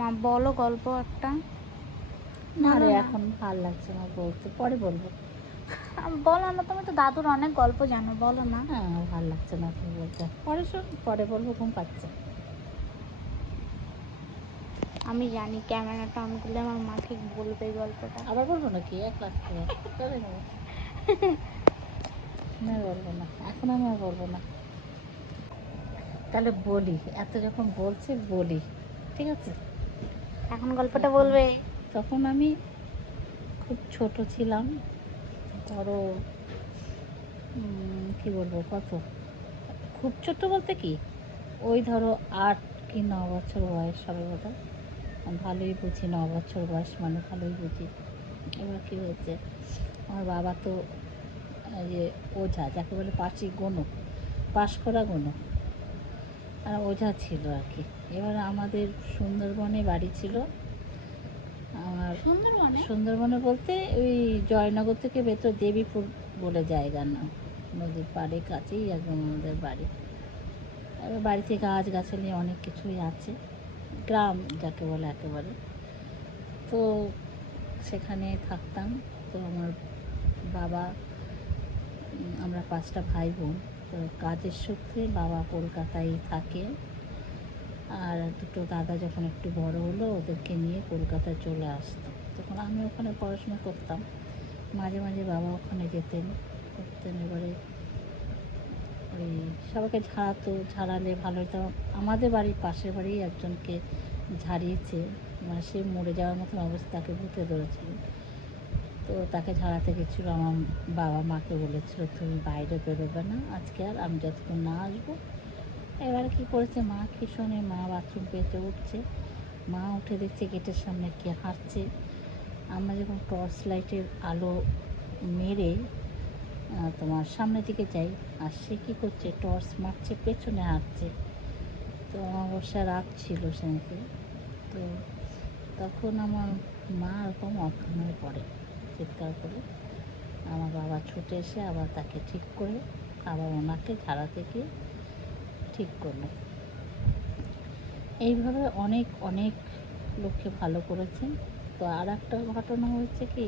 মা বলো গল্প একটা। না বলো রে, না। এখন ভাল লাগছে না বলতে, পরে বলবো। বলো না, তুমি তো দাদুর অনেক গল্প জানো, বলো না। হ্যাঁ, ভাল লাগছে না তুমি বলতে, পরে শোন, পরে বলবো, ঘুম পাচ্ছে। আমি জানি ক্যামেরাটা অন করলে আমার মা ঠিক বলবে এই গল্পটা। আবার বলবো নাকি? এক লাখ টাকা করে নেবো। না, বলবো না এখন, আমি আর বলবো না। তাহলে বলি, এত যখন বলছে বলি, ঠিক আছে? এখন গল্পটা তখন বলবে। তখন আমি খুব ছোট ছিলাম, ধরো কি বলবো, কত, খুব ছোট বলতে কি, ওই ধরো 8 কি 9 বছর বয়স হবে বোধহয়। ভালোই বুঝি, 9 বছর বয়স মানে ভালোই বুঝি। এবার কী হয়েছে, আমার বাবা তো এই যে ওঝা, যাকে বলে পাশি গণক, পাশ করা গণক, আর ওঝা ছিল আর কি। এবার আমাদের সুন্দরবনে বাড়ি ছিল আমার। সুন্দরবনে? সুন্দরবনে বলতে ওই জয়নগর থেকে ভেতর দেবীপুর বলে জায়গার নাম, নদীর পাড়ে কাছেই একদম আমাদের বাড়ি। এবার বাড়িতে গাছগাছালি অনেক কিছুই আছে, গ্রাম যাকে বলে একেবারে। তো সেখানে থাকতাম। তো আমার বাবা, আমরা 5টা ভাই বোন। তো কাজের সূত্রে বাবা কলকাতায় থাকে, আর দুটো দাদা যখন একটু বড় হলো ওদেরকে নিয়ে কলকাতায় চলে আসতো। তখন আমি ওখানে পড়াশোনা করতাম, মাঝে মাঝে বাবা ওখানে যেতেন, করতেন। এবারে ওই সবাইকে ঝাড়াতো, ঝাড়ালে ভালো হতো। আমাদের বাড়ির পাশের বাড়ি একজনকে ঝাড়িয়েছে, মানে সে মরে যাওয়ার মতন অবস্থা, তাকে ভূতে ধরেছিল। তো তাকে ঝাড়াতে গেছিলো, আমার বাবা মাকে বলেছিল তুমি বাইরে বেরোবে না আজকে, আর আমি যতক্ষণ না আসবো। এবার কী করেছে, মা কি শোনে, মা বাথরুম পেতে উঠছে, মা উঠে দেখছে গেটের সামনে কে হাঁটছে। আমরা যখন টর্চ লাইটের আলো মেরে তোমার সামনের দিকে যাই, আর সে কী করছে, টর্চ মারছে, পেছনে হাঁটছে। তো অমাবস্যা রাত ছিল সেদিনকে। তো তখন আমার মা এরকম অজ্ঞান হয়ে পড়ে, চিৎকার করে। আমার বাবা ছুটে এসে আবার তাকে ঠিক করে, আবার ওনাকে ঝাড়াতে গিয়ে ঠিক করলো। এইভাবে অনেক অনেক লোককে ভালো করেছেন। তো আর একটা ঘটনা হয়েছে কি,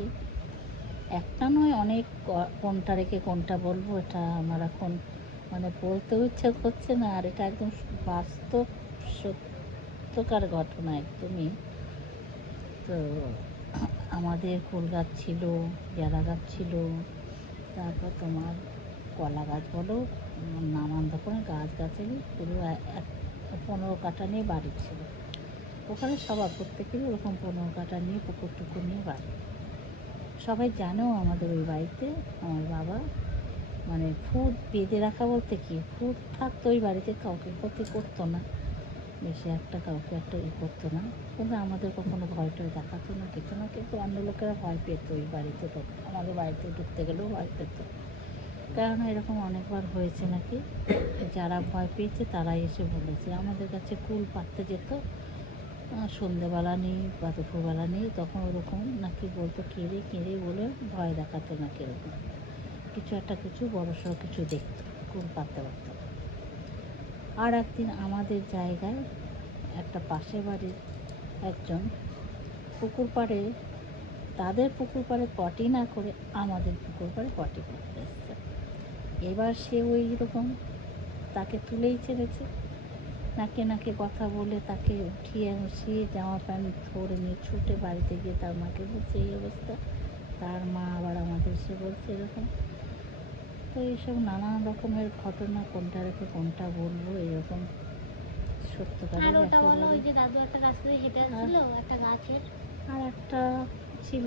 একটা নয় অনেক, কোনটা রেখে কোনটা বলবো এটা আমার এখন মানে বলতেও ইচ্ছে করছে না। আর এটা একদম বাস্তব সত্যকার ঘটনা একদমই। তো আমাদের ফুল গাছ ছিল, পেয়ারা গাছ ছিল, তারপর তোমার কলা গাছ বলো, নানান রকমের গাছগাছালি, পুরো 15 কাঠা নিয়ে বাড়ি ছিল ওখানে। সবার প্রত্যেকেরই ওরকম 15 কাঠা নিয়ে, পুকুর টুকুর নিয়ে বাড়ি। সবাই জানেও আমাদের ওই বাড়িতে আমার বাবা মানে ভূত বেঁধে রাখা বলতে কি, ভূত থাকতো ওই বাড়িতে, কাউকে ক্ষতি করতো না, বেশি একটা কাউকে একটা করতো না। কিন্তু আমাদের কখনো ভয় টয় দেখাতো না, কিছু না। কিন্তু অন্য লোকেরা ভয় পেত ওই বাড়িতে, আমাদের বাড়িতে ঢুকতে গেলেও ভয় পেত। কেননা এরকম অনেকবার হয়েছে নাকি, যারা ভয় পেয়েছে তারাই এসে বলেছে। আমাদের কাছে কুল পাততে যেত, সন্ধেবেলা নেই বা দুপুরবেলা নেই, তখন ওরকম নাকি বলতো কেড়ে কেড়ে বলে ভয় দেখাতো না, কীরকম কিছু একটা, কিছু বড়সড় কিছু দেখতো, কুল পাততে পারতো না। আর একদিন আমাদের জায়গায় একটা পাশের বাড়ির একজন পুকুর পাড়ে, তাদের পুকুর পাড়ে পটি না করে আমাদের পুকুর পাড়ে পটি করতে এসছে। এবার সে ওই রকম তাকে তুলেই ছেড়েছে, নাকে নাকে কথা বলে তাকে উঠিয়ে বসিয়ে জামা প্যান্ট ধরে নিয়ে ছুটে বাড়িতে গিয়ে তার মাকে বলছে এই অবস্থা। তার মা আবার আমাদের এসে বলছে এরকম। তো এইসব নানান রকমের ঘটনা, কোনটা রেখে কোনটা বলবো, এরকম আর সত্যকারের ওটা বলো, একেবারে। ওই যে দাদু একটা রাস্তা দিয়ে হেঁটে আর আসছিল একটা গাছের। আর একটা ছিল,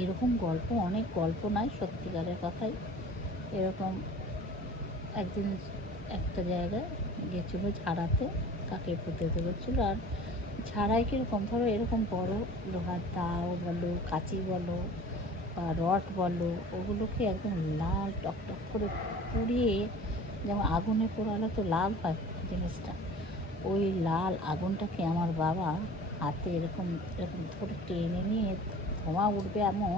এরকম গল্প, অনেক গল্প নয়, সত্যিকারের কথাই। এরকম একদিন একটা জায়গায় গেছিলো ঝাড়াতে, কাকে পুঁতে ধরেছিল। আর ঝাড়াই কীরকম, ধরো এরকম বড় লোহার দাও বলো, কাঁচি বলো বা রড বলো, ওগুলোকে একদম লাল টকটক করে পুড়িয়ে, যেমন আগুনে পোড়ালে তো লাল হয় জিনিসটা, ওই লাল আগুনটাকে আমার বাবা হাতে এরকম এরকম ধরে টেনে নিয়ে, ধোঁয়া উঠবে এমন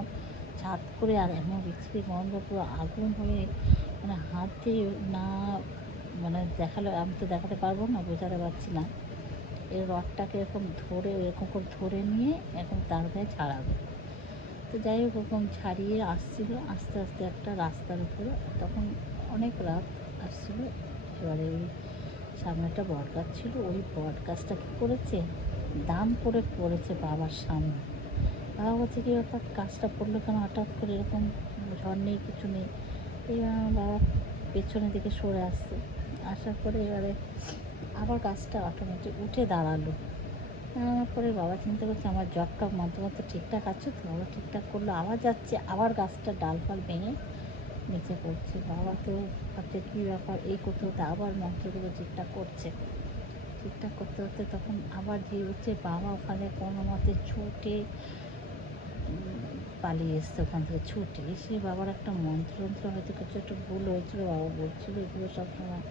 ঝাঁক করে, আর এমন বিচ্ছিরি গন্ধ, পুরো আগুন হয়ে, মানে হাত দিয়ে না, মানে দেখালে আমি তো দেখাতে পারবো না, বোঝাতে পারছি না। এই রডটাকে এরকম ধরে এরকম করে ধরে নিয়ে এরকম তার গায়ে ছাড়াবে। তো যাই হোক ওরকম ছাড়িয়ে আসছিল আস্তে আস্তে একটা রাস্তার উপরে, তখন অনেক রাত আসছিল। এবারে ওই সামনে একটা বট গাছ ছিল, ওই বট গাছটা কী করেছে, দাম করে পড়েছে বাবার সামনে। বাবা বলছে কী ব্যাপার, গাছটা পড়লো কেন হঠাৎ করে, এরকম ঝড় নেই কিছু নেই। এইবার আমার বাবা পেছনের দিকে সরে আসছে, আসার পরে এবারে আবার গাছটা অটোমেটিক উঠে দাঁড়ালো। দাঁড়ানোর পরে বাবা চিন্তা করছে আমার জবটা মতো ঠিকঠাক আছে তো, বাবা ঠিকঠাক করলো, আবার যাচ্ছে, আবার গাছটা ডাল ফাল ভেঙে নিচে পড়ছে। বাবা তো ভাবছে কী ব্যাপার, এই করতে হতে আবার মন্ত্রগুলো ঠিকঠাক করছে। ঠিকঠাক করতে করতে তখন আবার যে উঠছে, বাবা ওখানে কোনো মতে ছুটে পালিয়ে এসছে ওখান থেকে, ছুটে এসে বাবার একটা মন্ত্র হয়তো কিছু একটা ভুল হয়েছিল, বাবা বলছিল এগুলো সবসময়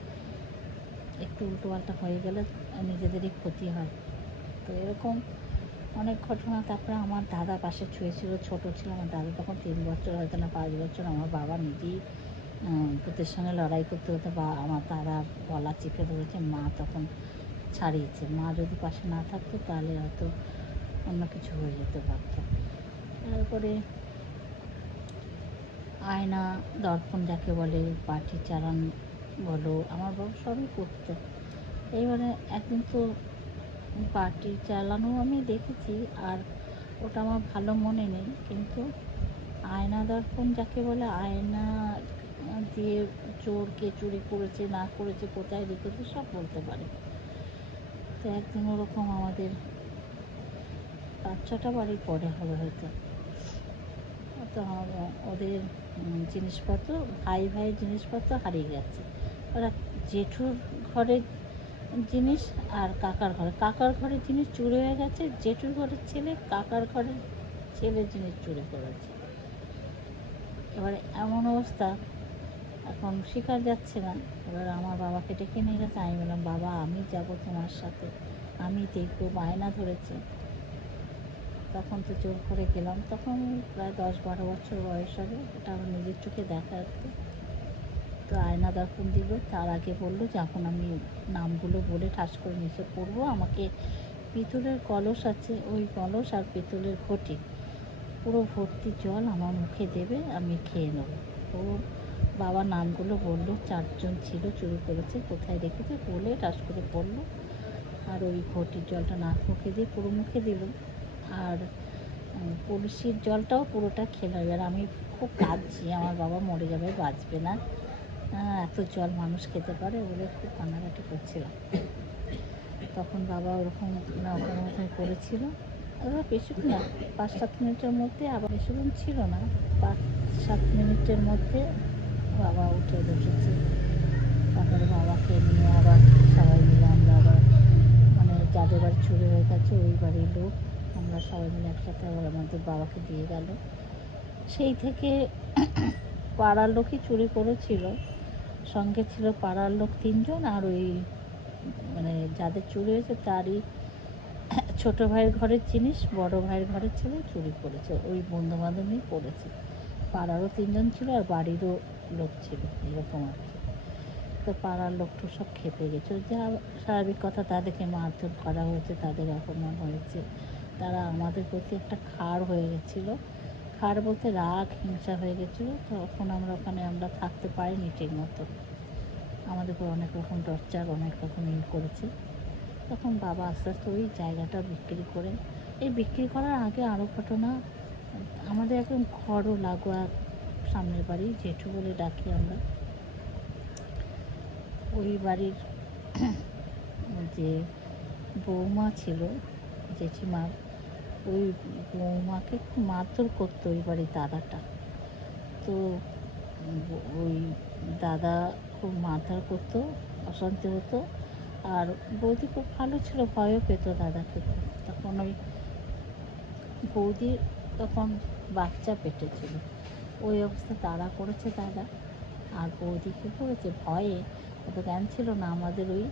একটু উল্টোপাল্টা হয়ে গেলে নিজেদেরই ক্ষতি হয়। তো এরকম অনেক ঘটনা। তারপরে আমার দাদা পাশে ছুঁয়েছিল, ছোটো ছিল আমার দাদা তখন 3 বছর হয়তো না 5 বছর। আমার বাবা নিজেই ভূতের সঙ্গে লড়াই করতে করতে বা আমার দাদার গলা চেপে ধরেছে, মা তখন ছাড়িয়েছে। মা যদি পাশে না থাকতো তাহলে হয়তো অন্য কিছু হয়ে যেতে পারতো। তারপরে আয়না দর্পণ যাকে বলে, পাটি চালান বলো, আমার বাবা সবই করতো। এইবারে একদিন তো পাটি চালানো আমি দেখেছি, আর ওটা আমার ভালো মনে নেই, কিন্তু আয়না দর্পণ যাকে বলে, আয়না দিয়ে চোর কে চুরি করেছে না করেছে কোথায় রেখেছে সব বলতে পারে। তো একদিন ওরকম আমাদের 5-6টা বাড়ি পরে হবে হয়তো, তো ওদের জিনিসপত্র, ভাইয়ের জিনিসপত্র হারিয়ে গেছে। ওরা জেঠুর ঘরের জিনিস আর কাকার ঘরের জিনিস চুরি হয়ে গেছে, জেঠুর ঘরের ছেলে কাকার ঘরের ছেলের জিনিস চুরি করেছে। এবারে এমন অবস্থা, এখন শেখা যাচ্ছে না। এবার আমার বাবাকে ডেকে নিয়ে গেছে, আমি বললাম বাবা আমি যাব তোমার সাথে, আমি দেখবো, বায়না ধরেছে। তখন তো জোর করে গেলাম, তখন প্রায় 10-12 বছর বয়স হবে, এটা আমার নিজের চোখে দেখা যাচ্ছে। তো আয়না দর্পণ দিল, তার আগে বললো যে এখন আমি নামগুলো বলে ঠাস করে নিচে পড়বো, আমাকে পিতলের কলস আছে, ওই কলস আর পিতলের ঘটি পুরো ভর্তি জল আমার মুখে দেবে, আমি খেয়ে নেবো। ও বাবা নামগুলো বললো, 4 জন ছিল চুরি করেছে, কোথায় রেখেছে বলে ঠাস করে পড়লো, আর ওই ঘটির জলটা নাক মুখে দিয়ে পুরো মুখে দিল, আর কলসির জলটাও পুরোটা খেলো। এবার আমি খুব কাঁদছি, আমার বাবা মরে যাবে, বাঁচবে না, এত জল মানুষ খেতে পারে বলে খুব কান্নাকাটি করছিলাম। তখন বাবা ওরকম ওরকম করেছিল, ওরা বেশিক্ষণ না 5-7 মিনিটের মধ্যে, আবার বেশিক্ষণ ছিল না, 5-7 মিনিটের মধ্যে বাবা উঠে বসেছে। তারপরে বাবাকে নিয়ে আবার সবাই মিলে আমরা আবার মানে যাদের বাড়ি চুরি হয়ে গেছে ওই বাড়ির লোক আমরা সবাই মিলে একসাথে আবার আমাদের বাবাকে দিয়ে গেল। সেই থেকে পাড়ার লোকই চুরি করেছিল, সঙ্গে ছিল পাড়ার লোক 3 জন, আর ওই মানে যাদের চুরি হয়েছে তারই ছোটো ভাইয়ের ঘরের জিনিস বড় ভাইয়ের ঘরের ছেলে চুরি করেছে, ওই বন্ধুবান্ধব নিয়ে করেছে। পাড়ারও 3 জন ছিল আর বাড়িরও লোক ছিল, এরকম আর কি। তো পাড়ার লোকটা সব খেপে গেছিলো, যা স্বাভাবিক কথা, তাদেরকে মারধর করা হয়েছে, তাদের অপমান হয়েছে, তারা আমাদের প্রতি একটা খাড় হয়ে গেছিলো, খাড় বলতে রাগ হিংসা হয়ে গেছিলো। তখন আমরা থাকতে পারিনি ঠিক মতো, আমাদের উপর অনেক রকম টর্চার অনেক রকম করেছে। তখন বাবা আস্তে আস্তে ওই জায়গাটা বিক্রি করে, এই বিক্রি করার আগে আরও ঘটনা, আমাদের একদম ঘরও লাগোয়া সামনের বাড়ি, জেঠু বলে ডাকি আমরা, ওই বাড়ির যে বৌমা ছিল জেঠিমার, ওই বৌমাকে খুব মারধর করতো ওই বাড়ির দাদাটা। তো ওই দাদা খুব মারধর করতো, অশান্তি হতো, আর বৌদি খুব ভালো ছিল, ভয়ও পেত দাদাকে খুব। তখন ওই বৌদির তখন বাচ্চা পেটে ছিল, ওই অবস্থা তাড়া করেছে দাদা, আর বৌদি কী করেছে ভয়ে, অত জ্ঞান ছিল না, আমাদের ওই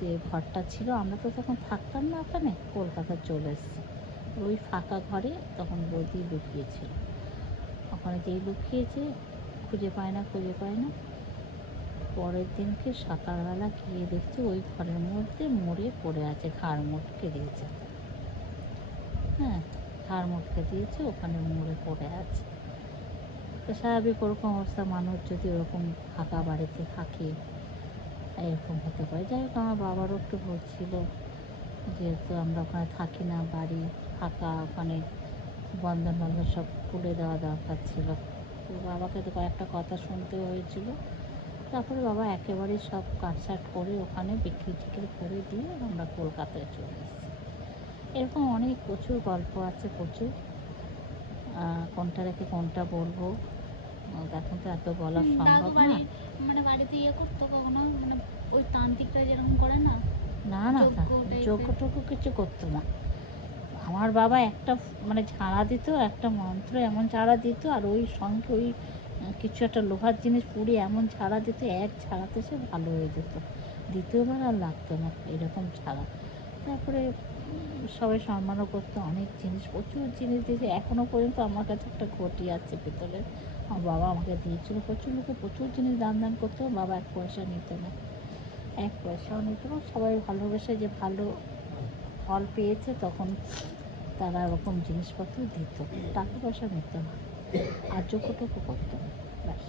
যে ঘরটা ছিল, আমরা তো তখন থাকতাম না ওখানে, কলকাতা চলে এসেছি, ওই ফাঁকা ঘরে তখন বৌদি লুকিয়েছিল। ওখানে যেই লুকিয়েছে খুঁজে পায় না, পরের দিনকে সকালবেলা গিয়ে দেখছি ওই ঘরের মধ্যে মরে পড়ে আছে, ঘাড় মোটকে দিয়েছে। হ্যাঁ, ঘাড় মোটকে দিয়েছে, ওখানে মরে পড়ে আছে। তো স্বাভাবিক ওরকম অবস্থা, মানুষ যদি ওরকম ফাঁকা বাড়িতে থাকে এরকম হতে পারে। যাই হোক, আমার বাবারও একটু বলছিল, যেহেতু আমরা ওখানে থাকি না, বাড়ি ফাঁকা, ওখানে বন্ধন বন্ধন সব খুলে দেওয়া দরকার ছিল। তো বাবাকে তো কয়েকটা কথা শুনতেও হয়েছিল। তারপরে বাবা একেবারে সব কাটছাট করে ওখানে বিক্রি টিক্রি করে দিয়ে আমরা কলকাতায় চলে এসেছি। এরকম অনেক প্রচুর গল্প আছে, প্রচুর। কোনটা রেখে কোনটা বলবো এখন তো এত বলা দাদু সম্ভব না। বাড়ি মানে বাড়িতে ইয়ে করতো কখনো, মানে ওই তান্ত্রিকরা যেরকম করে না, না না, যজ্ঞ যোগ্য টাইপের? টোগ্য কিছু করতো না। আমার বাবা একটা মানে ঝাড়া দিত, একটা মন্ত্র এমন ঝাড়া দিত, আর ওই সঙ্গে ওই কিছু একটা লোহার জিনিস পুড়ে এমন ঝাড়া দিত, এক ঝাড়াতে সে ভালো হয়ে যেত, দ্বিতীয়বার আর লাগতো না এরকম ছাড়া। তারপরে সবাই সম্মানও করতো, অনেক জিনিস, প্রচুর জিনিস দিয়েছে। এখনও পর্যন্ত আমার কাছে একটা ঘটি আছে পিতলের, আমার বাবা আমাকে দিয়েছিল। প্রচুর লোকে প্রচুর জিনিস দান দান করতো, বাবা এক পয়সা নিত না, এক পয়সাও নিত না। সবাই ভালোবেসে, যে ভালো ফল পেয়েছে তখন তারা ওরকম জিনিসপত্র দিত, টাকা পয়সা নিত না, আর যোগ্যটুকু করতো না, ব্যাস।